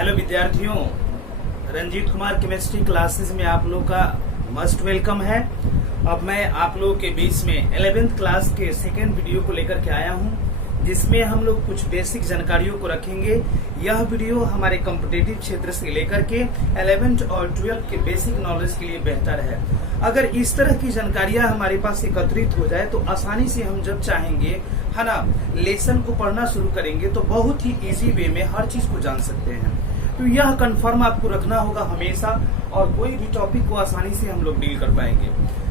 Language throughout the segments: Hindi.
हेलो विद्यार्थियों, रंजीत कुमार केमिस्ट्री क्लासेस में आप लोग का मस्ट वेलकम है। अब मैं आप लोगों के बीच में 11th क्लास के सेकेंड वीडियो को लेकर के आया हूं, जिसमें हम लोग कुछ बेसिक जानकारियों को रखेंगे। यह वीडियो हमारे कॉम्पिटिटिव क्षेत्र से लेकर के 11th और 12th के बेसिक नॉलेज के लिए बेहतर है। अगर इस तरह की जानकारियां हमारे पास एकत्रित हो जाए तो आसानी से हम जब चाहेंगे है ना लेसन को पढ़ना शुरू करेंगे तो बहुत ही इजी वे में हर चीज को जान सकते हैं। तो यह कंफर्म आपको रखना होगा हमेशा, और कोई भी टॉपिक को आसानी से हम लोग डील कर पाएंगे।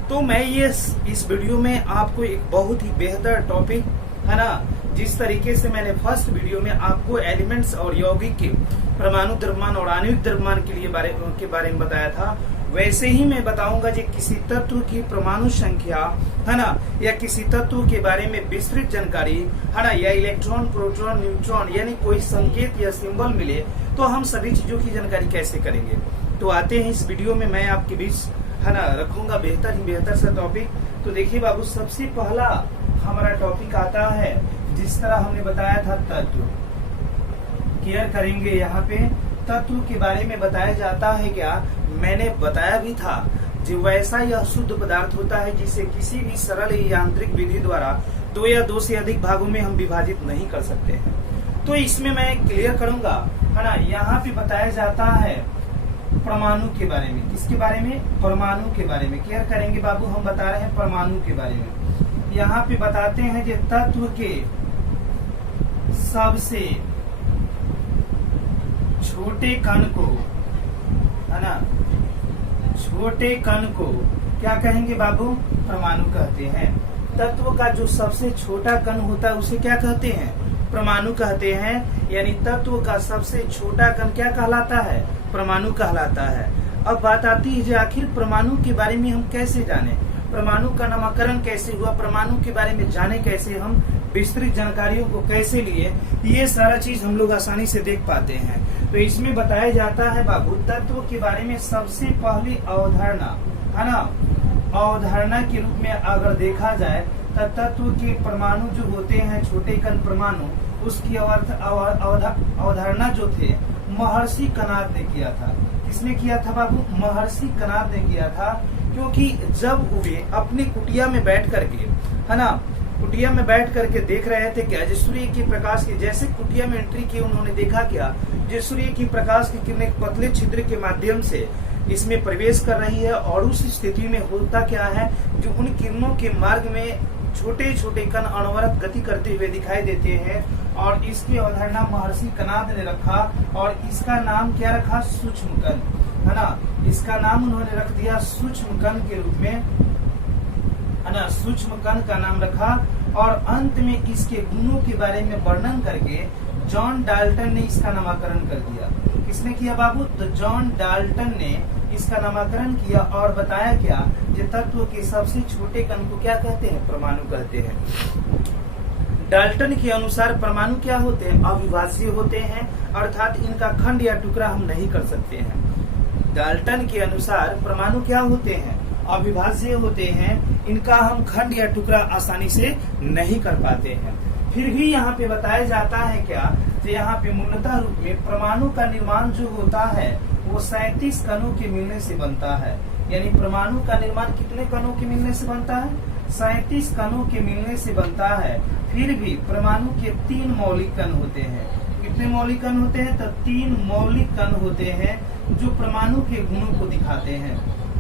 तो मैं ये इस वीडियो में आपको एक बहुत ही बेहतर टॉपिक है ना, जिस तरीके से मैंने फर्स्ट वीडियो में आपको एलिमेंट्स और यौगिक के परमाणु द्रव्यमान और आणविक द्रव्यमान के बारे में बताया था, वैसे ही मैं बताऊंगा कि किसी तत्व की परमाणु संख्या है ना, या किसी तत्व के बारे में विस्तृत जानकारी है ना, या इलेक्ट्रॉन, प्रोटॉन, न्यूट्रॉन यानी कोई संकेत या सिंबल मिले तो हम सभी चीजों की जानकारी कैसे करेंगे। तो आते हैं इस वीडियो में मैं आपके बीच है ना रखूंगा बेहतर सा टॉपिक। तो देखिए बाबू, सबसे पहला हमारा टॉपिक आता है, जिस तरह हमने बताया था तत्व केयर करेंगे। यहाँ पे तत्व के बारे में बताया जाता है क्या, मैंने बताया भी था, जो वैसा यह शुद्ध पदार्थ होता है जिसे किसी भी सरल यांत्रिक विधि द्वारा 2 या 2 से अधिक भागों में हम विभाजित नहीं कर सकते हैं। तो इसमें मैं क्लियर करूंगा है ना। यहाँ पे बताया जाता है परमाणु के बारे में। किसके बारे में? परमाणु के बारे में क्लियर करेंगे बाबू। हम बता रहे हैं परमाणु के बारे में। यहाँ पे बताते हैं कि तत्व के सबसे छोटे कण को है ना, छोटे कण को क्या कहेंगे बाबू? परमाणु कहते हैं। तत्व का जो सबसे छोटा कण होता है उसे क्या कहते हैं? परमाणु कहते हैं। यानी तत्व का सबसे छोटा कण क्या कहलाता है? परमाणु कहलाता है। अब बात आती है, आखिर परमाणु के बारे में हम कैसे जाने, परमाणु का नामकरण कैसे हुआ, परमाणु के बारे में जाने कैसे, हम विस्तृत जानकारियों को कैसे लिए, ये सारा चीज हम लोग आसानी से देख पाते हैं। तो इसमें बताया जाता है बाबू, तत्व के बारे में सबसे पहली अवधारणा है ना, अवधारणा के रूप में अगर देखा जाए तो तत्व के परमाणु जो होते हैं छोटे कण परमाणु, उसकी अवधारणा जो थे महर्षि कणाद ने किया था। किसने किया था बाबू? महर्षि कणाद ने किया था। क्योंकि जब वे अपनी कुटिया में बैठ करके है ना, कुटिया में बैठ करके देख रहे थे क्या, जो सूर्य की प्रकाश की, जैसे कुटिया में एंट्री की उन्होंने देखा क्या, जो सूर्य की प्रकाश की किरणें पतले छिद्र के माध्यम से इसमें प्रवेश कर रही है, और उस स्थिति में होता क्या है, जो उन किरणों के मार्ग में छोटे छोटे कण अनवरत गति करते हुए दिखाई देते हैं, और इसकी अवधारणा महर्षि कणाद ने रखा, और इसका नाम क्या रखा? सूक्ष्म कण है ना। इसका नाम उन्होंने रख दिया सूक्ष्म कण के रूप में है ना, सूक्ष्म कण का नाम रखा। और अंत में इसके गुणों के बारे में वर्णन करके जॉन डाल्टन ने इसका नामकरण कर दिया। किसने किया बाबू? तो जॉन डाल्टन ने इसका नामकरण किया और बताया क्या, कि तत्व के सबसे छोटे कण को क्या कहते हैं? परमाणु कहते हैं। डाल्टन के अनुसार परमाणु क्या होते हैं? अविभाज्य होते हैं, अर्थात इनका खंड या टुकड़ा हम नहीं कर सकते हैं। डाल्टन के अनुसार परमाणु क्या होते हैं? अविभाज्य होते हैं, इनका हम खंड या टुकड़ा आसानी से नहीं कर पाते हैं। फिर भी यहाँ पे बताया जाता है क्या, तो यहाँ पे मूलतः रूप में परमाणु का निर्माण जो होता है वो 37 कणों के मिलने से बनता है। यानी परमाणु का निर्माण कितने कणों के मिलने से बनता है? 37 कणों के मिलने से बनता है। फिर भी परमाणु के 3 मौलिक कण होते हैं। कितने मौलिक कण होते हैं? तो 3 मौलिक कण होते हैं जो परमाणु के गुणों को दिखाते हैं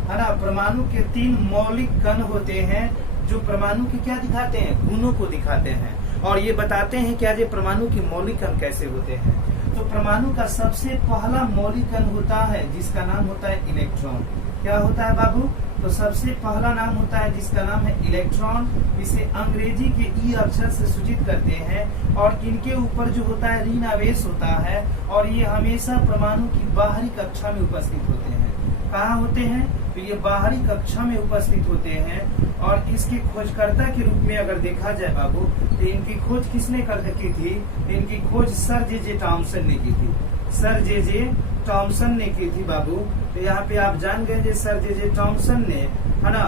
है ना। परमाणु के 3 मौलिक कण होते हैं जो परमाणु के क्या दिखाते हैं? गुणों को दिखाते हैं। और ये बताते हैं क्या, जो परमाणु के मौलिक कण कैसे होते हैं। तो परमाणु का सबसे पहला मौलिक कण होता है जिसका नाम होता है इलेक्ट्रॉन। क्या होता है बाबू? तो सबसे पहला नाम होता है जिसका नाम है इलेक्ट्रॉन। इसे अंग्रेजी के ई अक्षर से सूचित करते हैं, और इनके ऊपर जो होता है ऋण आवेश होता है, और ये हमेशा परमाणु की बाहरी कक्षा में उपस्थित होते हैं। कहाँ होते हैं? तो ये बाहरी कक्षा में उपस्थित होते हैं। और इसके खोजकर्ता के रूप में अगर देखा जाए बाबू, तो इनकी खोज किसने कर की थी? इनकी खोज सर जे टॉमसन ने की थी। सर जे टॉमसन ने की थी बाबू। तो यहाँ पे आप जान गए जो सर जे टॉमसन ने है ना,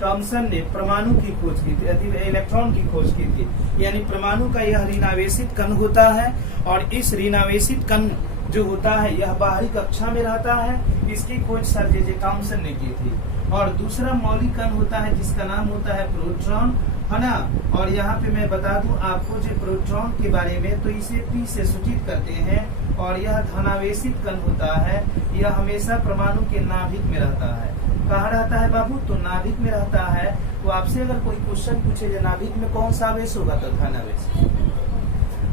टॉमसन ने परमाणु की खोज की थी, इलेक्ट्रॉन की खोज की थी। यानी परमाणु का यह ऋणावेशित कण होता है, और इस ऋणावेशित कण जो होता है यह बाहरी कक्षा में रहता है। इसकी खोज सर जे थॉम्सन ने की थी। और दूसरा मौलिक कण होता है जिसका नाम होता है प्रोटॉन, है ना। और यहाँ पे मैं बता दूं आपको जो प्रोटॉन के बारे में, तो इसे P से सूचित करते हैं। और यह धनावेशित कण होता है। यह हमेशा परमाणु के नाभिक में रहता है। कहाँ रहता है बाबू? तो नाभिक में रहता है। तो आपसे अगर कोई क्वेश्चन पूछे जो नाभिक में कौन सा आवेश होगा, तो धनावेश।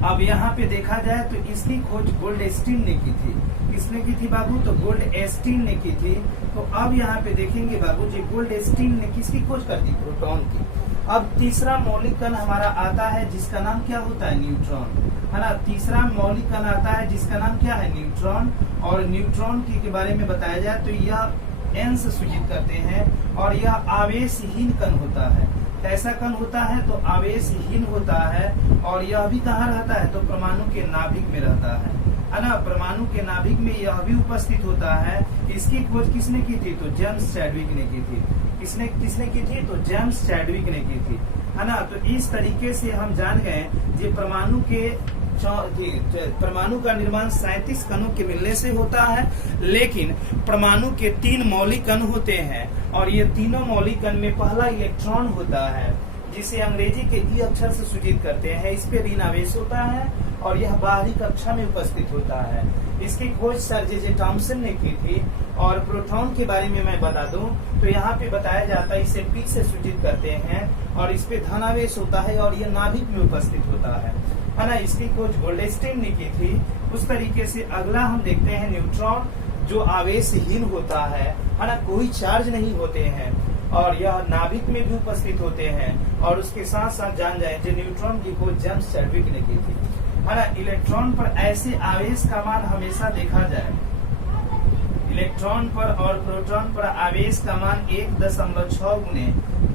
अब यहाँ पे देखा जाए तो इसकी खोज गोल्डस्टीन ने की थी। किसने की थी बाबू? तो गोल्डस्टीन ने की थी। तो अब यहाँ पे देखेंगे बाबू जी, गोल्डस्टीन ने किसकी खोज कर दी? प्रोटॉन की। अब तीसरा मौलिक कण हमारा आता है जिसका नाम क्या होता है? न्यूट्रॉन, है ना। तीसरा मौलिक कण आता है जिसका नाम क्या है? न्यूट्रॉन। और न्यूट्रॉन के बारे में बताया जाए तो यह N से सूचित करते हैं। और यह आवेशहीन कण होता है। कैसा कण होता है? तो आवेशहीन होता है। और यह भी कहाँ रहता है? तो परमाणु के नाभिक में रहता है ना। परमाणु के नाभिक में यह भी उपस्थित होता है। इसकी खोज किसने की थी? तो जेम्स चैडविक ने की थी। किसने की थी? तो जेम्स चैडविक ने की थी, है ना। तो इस तरीके से हम जान गए कि परमाणु का निर्माण 37 कणों के मिलने से होता है। लेकिन परमाणु के 3 मौलिक कण होते हैं। और ये तीनों मौलिक कण में पहला इलेक्ट्रॉन होता है, जिसे अंग्रेजी के ई अक्षर से सूचित करते हैं। इस पे ऋण आवेश होता है और यह बाहरी कक्षा में उपस्थित होता है। इसकी खोज सर जे थॉम्सन ने की थी। और प्रोटॉन के बारे में मैं बता दूं तो यहाँ पे बताया जाता है, इसे P से सूचित करते हैं। और इस पे धनावेश होता है और यह नाभिक में उपस्थित होता है ना। इसकी खोज गोल्डस्टीन ने की थी। उस तरीके से अगला हम देखते हैं न्यूट्रॉन, जो आवेशहीन होता है ना। कोई चार्ज नहीं होते हैं और यह नाभिक में भी उपस्थित होते हैं। और उसके साथ साथ जान जाए जो न्यूट्रॉन की खोज जेम्स चैडविक ने की थी, है ना। इलेक्ट्रॉन पर ऐसे आवेश का मान हमेशा देखा जाए, इलेक्ट्रॉन पर और प्रोटॉन पर आवेश का मान 1.6 गुने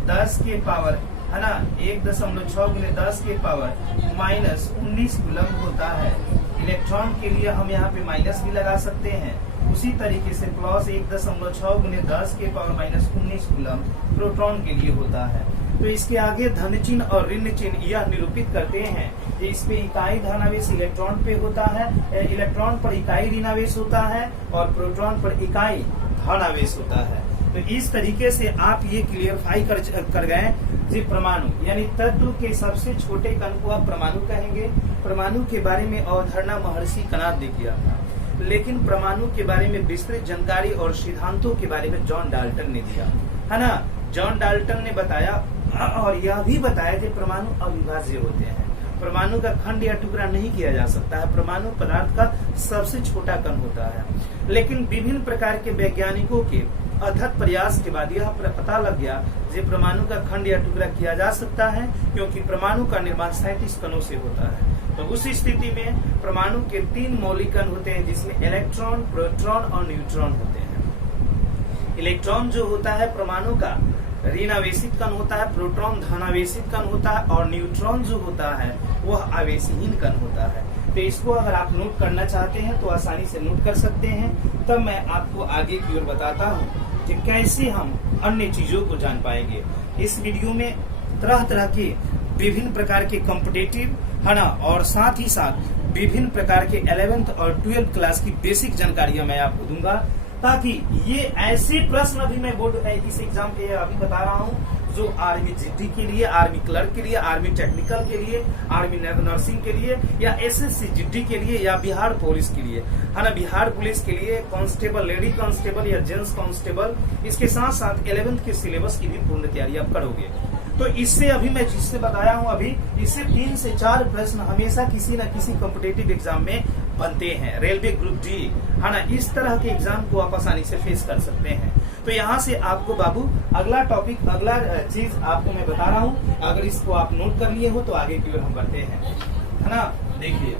10 के पावर, है ना, 1.6 गुने 10 के पावर -19 कूलम होता है। इलेक्ट्रॉन के लिए हम यहाँ पे माइनस भी लगा सकते हैं। उसी तरीके से प्लस 1.6 गुने 10 के पावर -19 कूलम प्रोटॉन के लिए होता है। तो इसके आगे धन चिन्ह और ऋण चिन्ह यह निरूपित करते हैं कि इस पे इकाई धनावेश इलेक्ट्रॉन पे होता है, इलेक्ट्रॉन पर इकाई ऋणावेश होता है और प्रोटॉन पर इकाई धनावेश होता है। तो इस तरीके से आप ये क्लियरफाई कर गए जी। परमाणु यानी तत्व के सबसे छोटे कण को आप परमाणु कहेंगे। परमाणु के बारे में अवधारणा महर्षि कणाद ने किया था, लेकिन परमाणु के बारे में विस्तृत जानकारी और सिद्धांतों के बारे में जॉन डाल्टन ने दिया, है ना। जॉन डाल्टन ने बताया और यह भी बताया कि परमाणु अविभाज्य होते हैं। परमाणु का खंड या टुकड़ा नहीं किया जा सकता है। परमाणु पदार्थ का सबसे छोटा कण होता है। लेकिन विभिन्न प्रकार के वैज्ञानिकों के अथक प्रयास के बाद यह पता लग गया कि परमाणु का खंड या टुकड़ा किया जा सकता है, क्योंकि परमाणु का निर्माण 37 कणों से होता है। तो उस स्थिति में परमाणु के 3 मौलिक कण होते हैं, जिसमें इलेक्ट्रॉन, प्रोटॉन और न्यूट्रॉन होते हैं। इलेक्ट्रॉन जो होता है परमाणु का ऋणावेशित कण होता है, प्रोटॉन धनावेशित कण होता है और न्यूट्रॉन जो होता है वह आवेशहीन कण होता है। तो इसको अगर आप नोट करना चाहते हैं तो आसानी से नोट कर सकते हैं। तब मैं आपको आगे की ओर बताता हूँ कि कैसे हम अन्य चीजों को जान पाएंगे। इस वीडियो में तरह तरह के विभिन्न प्रकार के कॉम्पिटिटिव, है ना, और साथ ही साथ विभिन्न प्रकार के 11th और 12th क्लास की बेसिक जानकारियां मैं आपको दूंगा, ताकि ये ऐसे प्रश्न अभी मैं बोर्ड इस एग्जाम पे अभी बता रहा हूँ जो आर्मी जीडी के लिए, आर्मी क्लर्क के लिए, आर्मी टेक्निकल के लिए, आर्मी नर्सिंग के लिए, या एसएससी जीडी के लिए, या बिहार पुलिस के लिए, है ना। बिहार पुलिस के लिए कांस्टेबल, लेडी कांस्टेबल या जेंट्स कांस्टेबल, इसके साथ साथ 11th के सिलेबस की भी पूर्ण तैयारी आप करोगे। तो इससे अभी मैं जिससे बताया हूँ अभी, इससे 3 से 4 प्रश्न हमेशा किसी न किसी कॉम्पिटिटिव एग्जाम में बनते हैं। रेलवे ग्रुप डी, है ना, इस तरह के एग्जाम को आप आसानी से फेस कर सकते हैं। तो यहाँ से आपको बाबू अगला टॉपिक, अगला चीज आपको मैं बता रहा हूँ। अगर इसको आप नोट कर लिए हो तो आगे की ओर हम बढ़ते हैं, है ना। देखिए,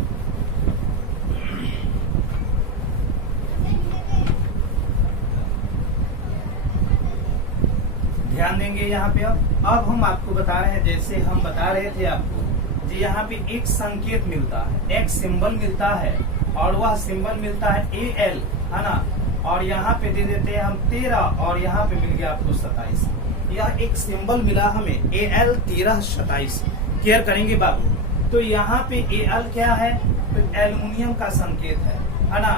ध्यान देंगे यहाँ पे। अब हम आपको बता रहे हैं, जैसे हम बता रहे थे आपको जी, यहाँ पे एक संकेत मिलता है, एक सिंबल मिलता है, और वह सिंबल मिलता है AL, है ना। और यहाँ पे दे देते हैं हम 13 और यहाँ पे मिल गया आपको 27। यह एक सिंबल मिला हमें AL 13 27। क्लियर करेंगे बाबू। तो यहाँ पे AL क्या है? तो एल्युमिनियम का संकेत है। है ना।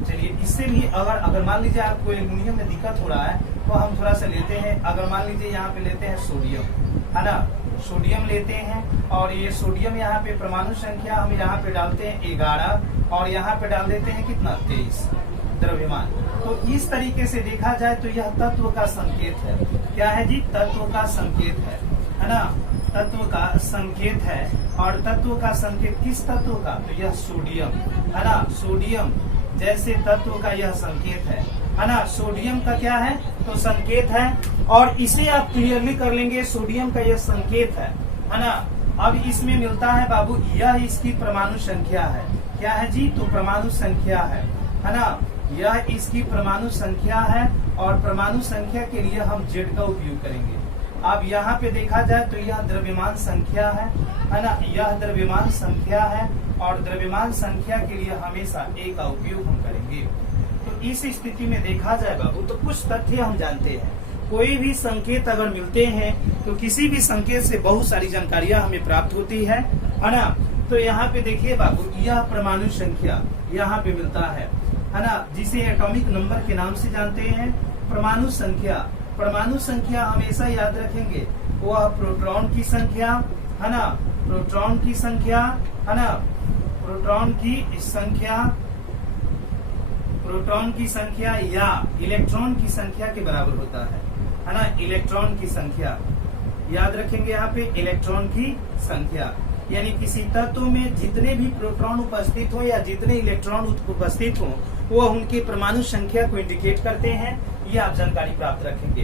चलिए इससे भी अगर मान लीजिए आपको एल्युमिनियम में दिक्कत हो रहा है तो हम थोड़ा सा लेते हैं। अगर मान लीजिए यहाँ पे लेते हैं सोडियम, है ना, सोडियम लेते हैं और ये सोडियम यहाँ पे परमाणु संख्या हम यहाँ पे डालते हैं 11 और यहाँ पे डाल देते हैं कितना 23 द्रव्यमान। तो इस तरीके से देखा जाए तो यह तत्व का संकेत है। क्या है जी? तत्व का संकेत है ना, तत्व का संकेत है। और तत्व का संकेत किस तत्व का? तो यह सोडियम, है ना, सोडियम जैसे तत्व का यह संकेत है ना। सोडियम का क्या है? तो संकेत है और इसे आप क्लियरली कर लेंगे, सोडियम का यह संकेत है ना। अब इसमें मिलता है बाबू, यह इसकी परमाणु संख्या है। क्या है जी? तो परमाणु संख्या है ना, यह इसकी परमाणु संख्या है और परमाणु संख्या के लिए हम जेड का उपयोग करेंगे। अब यहाँ पे देखा जाए तो यह द्रव्यमान संख्या है ना, यह द्रव्यमान संख्या है और द्रव्यमान संख्या के लिए हमेशा ए का उपयोग हम करेंगे। तो इस स्थिति में देखा जाए बाबू तो कुछ तथ्य हम जानते हैं। कोई भी संकेत अगर मिलते हैं तो किसी भी संकेत से बहुत सारी जानकारियां हमें प्राप्त होती है ना। तो यहाँ पे देखिए बाबू, यह परमाणु संख्या यहाँ पे मिलता है ना, जिसे एटॉमिक नंबर के नाम से जानते हैं। परमाणु संख्या, परमाणु संख्या हमेशा याद रखेंगे, वह प्रोटॉन की संख्या है ना, प्रोटॉन की संख्या है ना, प्रोटॉन की संख्या, प्रोटॉन की संख्या या इलेक्ट्रॉन की संख्या के बराबर होता है ना। इलेक्ट्रॉन की संख्या याद रखेंगे यहाँ पे, इलेक्ट्रॉन की संख्या यानी किसी तत्व में जितने भी प्रोटॉन उपस्थित हो या जितने इलेक्ट्रॉन उपस्थित हो वो उनकी परमाणु संख्या को इंडिकेट करते हैं। ये आप जानकारी प्राप्त रखेंगे।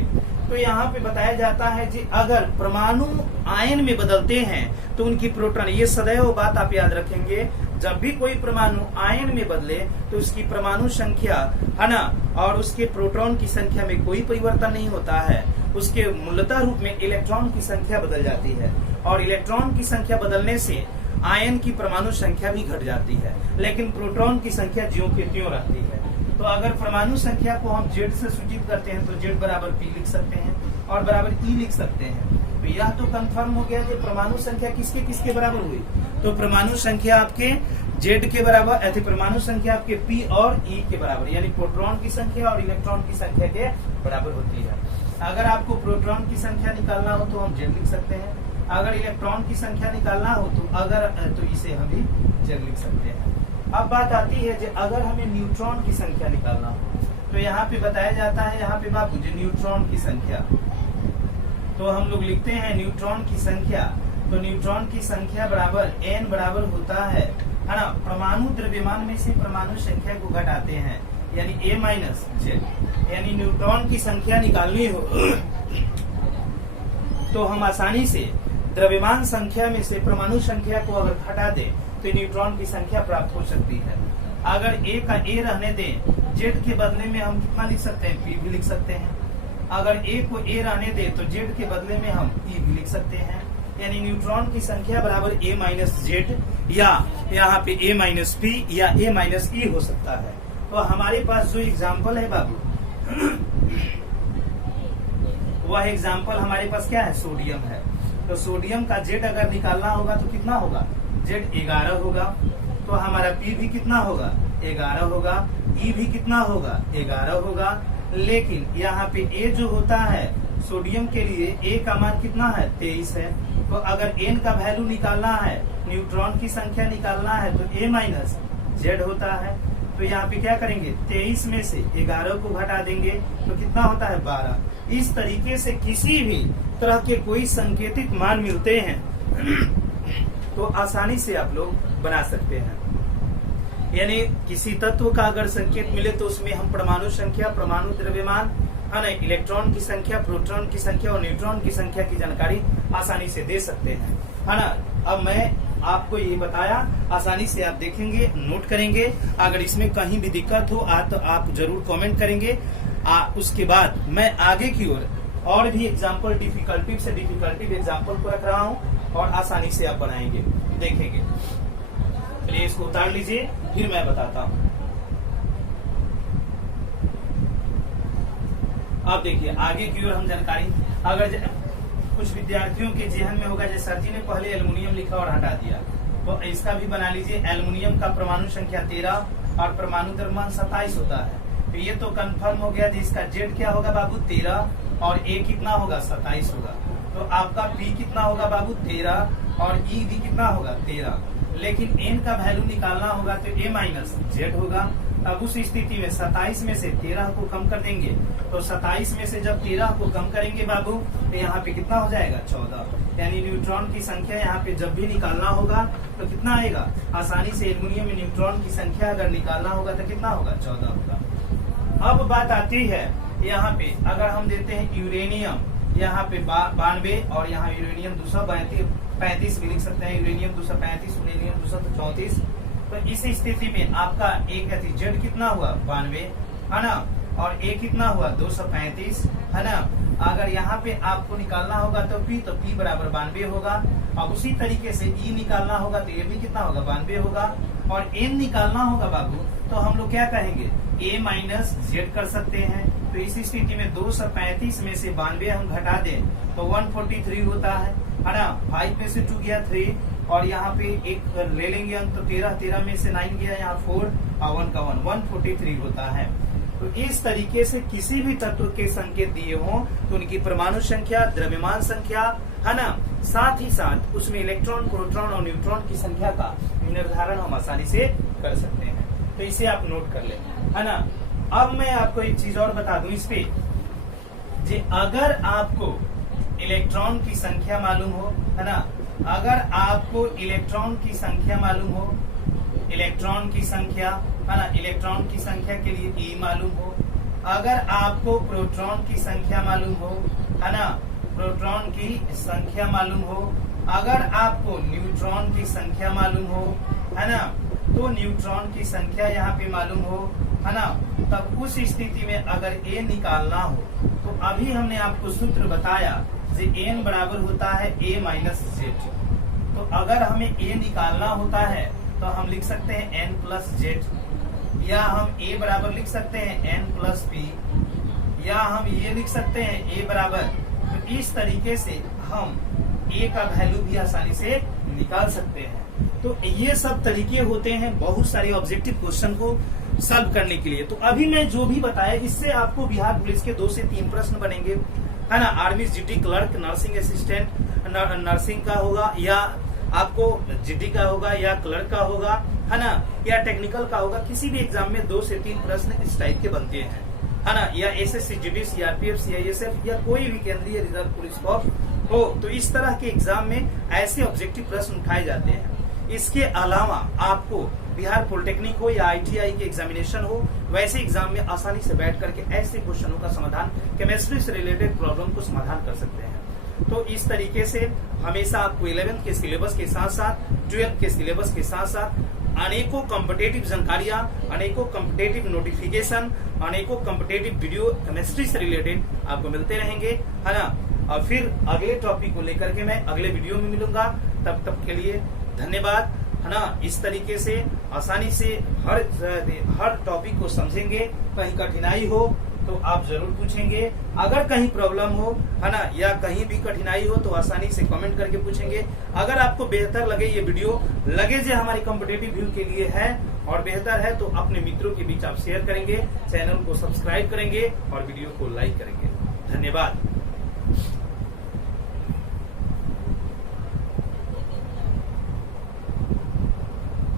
तो यहाँ पे बताया जाता है जी, अगर परमाणु आयन में बदलते हैं तो उनकी प्रोटॉन, ये सदैव बात आप याद रखेंगे, जब भी कोई परमाणु आयन में बदले तो उसकी परमाणु संख्या है ना और उसके प्रोटॉन की संख्या में कोई परिवर्तन नहीं होता है। उसके मूलतः रूप में इलेक्ट्रॉन की संख्या बदल जाती है और इलेक्ट्रॉन की संख्या बदलने से आयन की परमाणु संख्या भी घट जाती है, लेकिन प्रोटॉन की संख्या ज्यों की त्यों रहती है। तो अगर परमाणु संख्या को हम जेड से सूचित करते हैं तो जेड बराबर पी लिख सकते हैं और बराबर ई लिख सकते हैं। तो यह तो कंफर्म हो गया कि परमाणु संख्या किसके किसके बराबर हुई। तो परमाणु संख्या आपके जेड के बराबर, ऐसे परमाणु संख्या आपके पी और ई के बराबर, यानी प्रोटॉन की संख्या और इलेक्ट्रॉन की संख्या के बराबर होती है। अगर आपको प्रोटॉन की संख्या निकालना हो तो हम जेड लिख सकते हैं, अगर इलेक्ट्रॉन की संख्या निकालना हो तो इसे हम भी जेड लिख सकते हैं। अब बात आती है कि अगर हमें न्यूट्रॉन की संख्या निकालना हो तो यहाँ पे बताया जाता है, यहाँ पे बाबू जी न्यूट्रॉन की संख्या, तो हम लोग लिखते हैं न्यूट्रॉन की संख्या। तो न्यूट्रॉन की संख्या बराबर n बराबर होता है ना, परमाणु द्रव्यमान में से परमाणु संख्या को घटाते हैं यानी a माइनस जेड। यानी न्यूट्रॉन की संख्या निकालनी हो तो हम आसानी से द्रव्यमान संख्या में से परमाणु संख्या को अगर घटा दें तो न्यूट्रॉन की संख्या प्राप्त हो सकती है। अगर a का a रहने दें, जेड के बदले में हम कितना लिख सकते हैं, p भी लिख सकते हैं। अगर a को a रहने दें तो जेड के बदले में हम e भी लिख सकते हैं। यानी न्यूट्रॉन की संख्या बराबर a माइनस जेड या यहाँ पे a माइनस पी या a माइनस ई हो सकता है। तो हमारे पास जो एग्जाम्पल है बाबू वह एग्जाम्पल हमारे पास क्या है, सोडियम है। तो सोडियम का जेड अगर निकालना होगा तो कितना होगा, जेड 11 होगा। तो हमारा पी भी कितना होगा, 11 होगा। ई भी कितना होगा, 11 होगा। लेकिन यहाँ पे ए जो होता है सोडियम के लिए ए का मान कितना है, 23 है। तो अगर एन का वैल्यू निकालना है, न्यूट्रॉन की संख्या निकालना है तो ए माइनस जेड होता है। तो यहाँ पे क्या करेंगे, 23 में से 11 को घटा देंगे तो कितना होता है, 12। इस तरीके से किसी भी तरह के कोई संकेतित मान मिलते हैं तो आसानी से आप लोग बना सकते हैं। यानी किसी तत्व का अगर संकेत मिले तो उसमें हम परमाणु संख्या, परमाणु द्रव्यमान है ना, इलेक्ट्रॉन की संख्या, प्रोटॉन की संख्या और न्यूट्रॉन की संख्या की जानकारी आसानी से दे सकते हैं, है ना। अब मैं आपको ये बताया, आसानी से आप देखेंगे, नोट करेंगे। अगर इसमें कहीं भी दिक्कत हो तो आप जरूर कमेंट करेंगे। उसके बाद मैं आगे की ओर और भी एग्जाम्पल, डिफिकल्टी से डिफिकल्टी एग्जाम्पल को रख रहा हूँ और आसानी से आप बनाएंगे, देखेंगे। चलिए इसको उतार लीजिए, फिर मैं बताता हूँ। अब देखिए आगे की ओर हम जानकारी, अगर कुछ विद्यार्थियों के जेहन में होगा जैसे सर जी ने पहले एल्युमिनियम लिखा और हटा दिया, तो इसका भी बना लीजिए। एल्युमिनियम का परमाणु संख्या 13 और परमाणु द्रव्यमान 27 होता है। तो ये तो कंफर्म हो गया, जिसका जेड क्या होगा बाबू 13 और ए कितना होगा 27 होगा। तो आपका पी कितना होगा बाबू 13 और ई भी कितना होगा 13। लेकिन एन का वैल्यू निकालना होगा तो ए माइनस जेड होगा। अब उस स्थिति में 27 में से 13 को कम कर देंगे, तो 27 में से जब 13 को कम करेंगे बाबू तो यहाँ पे कितना हो जाएगा 14। यानी न्यूट्रॉन की संख्या यहाँ पे जब भी निकालना होगा तो कितना आएगा, आसानी से एल्युमिनियम में न्यूट्रॉन की संख्या अगर निकालना होगा तो कितना होगा 14 होगा। अब बात आती है यहाँ पे, अगर हम देते हैं यूरेनियम यहाँ पे 92 और यहाँ यूरेनियम 235 भी लिख सकते हैं। Uranium 235, uranium 234। तो इस स्थिति में आपका एक जेड कितना हुआ 92 है ना, और ए कितना हुआ 235 है ना। अगर यहाँ पे आपको निकालना होगा तो पी बराबर 92 होगा। अब उसी तरीके से ई निकालना होगा तो ये भी कितना होगा 92 होगा। और एन निकालना होगा बाबू तो हम लोग क्या कहेंगे, ए माइनस जेड कर सकते हैं। तो इस स्थिति में 235 में से 92 हम घटा दें तो 143 होता है ना। 5 में से 2 गया 3 और यहाँ पे एक ले लेंगे अंक तो 13 में से 9 गया यहाँ 4 और 1 का 1 143 होता है। तो इस तरीके से किसी भी तत्व के संकेत दिए हों तो उनकी परमाणु संख्या, द्रव्यमान संख्या है ना, साथ ही साथ उसमें इलेक्ट्रॉन, प्रोटॉन और न्यूट्रॉन की संख्या का निर्धारण हम आसानी से कर सकते हैं। तो इसे आप नोट कर लें है ना। अब मैं आपको एक चीज और बता दूं इस पे, जी अगर आपको इलेक्ट्रॉन की संख्या मालूम हो है ना, अगर आपको इलेक्ट्रॉन की संख्या मालूम हो, इलेक्ट्रॉन की संख्या है ना, इलेक्ट्रॉन की संख्या के लिए ई मालूम हो, अगर आपको प्रोटॉन की संख्या मालूम हो है ना, प्रोटॉन की संख्या मालूम हो, अगर आपको न्यूट्रॉन की संख्या मालूम हो है ना, तो न्यूट्रॉन की संख्या यहाँ पे मालूम हो है ना, तब उस स्थिति में अगर ए निकालना हो तो अभी हमने आपको सूत्र बताया जे एन बराबर होता है ए माइनस जेड। तो अगर हमें ए निकालना होता है तो हम लिख सकते हैं एन प्लस जेड, या हम ए बराबर लिख सकते हैं एन प्लस पी, या हम ये लिख सकते हैं ए बराबर। तो इस तरीके से हम ए का वैल्यू भी आसानी से निकाल सकते हैं। तो ये सब तरीके होते हैं बहुत सारे ऑब्जेक्टिव क्वेश्चन को सॉल्व करने के लिए। तो अभी मैं जो भी बताया इससे आपको बिहार पुलिस के 2 से 3 प्रश्न बनेंगे है ना। Army GD clerk, nursing assistant, nursing का होगा, या आपको जीडी का होगा, या क्लर्क का होगा है ना, या टेक्निकल का होगा। किसी भी एग्जाम में 2 से 3 प्रश्न इस टाइप के बनते हैं है ना, या एसएससी, जीडी, सीआरपीएफ, सीआईएसएफ या कोई भी केंद्रीय रिजर्व पुलिस फोर्स हो, तो इस तरह के एग्जाम में ऐसे ऑब्जेक्टिव प्रश्न उठाए जाते हैं। इसके अलावा आपको बिहार पॉलिटेक्निक हो या आईटीआई के एग्जामिनेशन हो, वैसे एग्जाम में आसानी से बैठ करके ऐसे क्वेश्चनों का समाधान, केमिस्ट्री से रिलेटेड प्रॉब्लम को समाधान कर सकते हैं। तो इस तरीके से हमेशा आपको 11th के सिलेबस के साथ साथ 12th के सिलेबस के साथ साथ अनेकों कॉम्पिटेटिव जानकारियां, अनेकों कॉम्पिटेटिव नोटिफिकेशन, अनेकों कॉम्पिटेटिव वीडियो केमिस्ट्री से रिलेटेड आपको मिलते रहेंगे है ना। और फिर अगले टॉपिक को लेकर के मैं अगले वीडियो में मिलूंगा। तब के लिए धन्यवाद है ना। इस तरीके से आसानी से हर टॉपिक को समझेंगे। कहीं कठिनाई हो तो आप जरूर पूछेंगे, अगर कहीं प्रॉब्लम हो है ना, या कहीं भी कठिनाई हो तो आसानी से कमेंट करके पूछेंगे। अगर आपको बेहतर लगे ये वीडियो, लगे जो हमारी कॉम्पिटेटिव व्यू के लिए है और बेहतर है, तो अपने मित्रों के बीच आप शेयर करेंगे, चैनल को सब्सक्राइब करेंगे और वीडियो को लाइक करेंगे। धन्यवाद।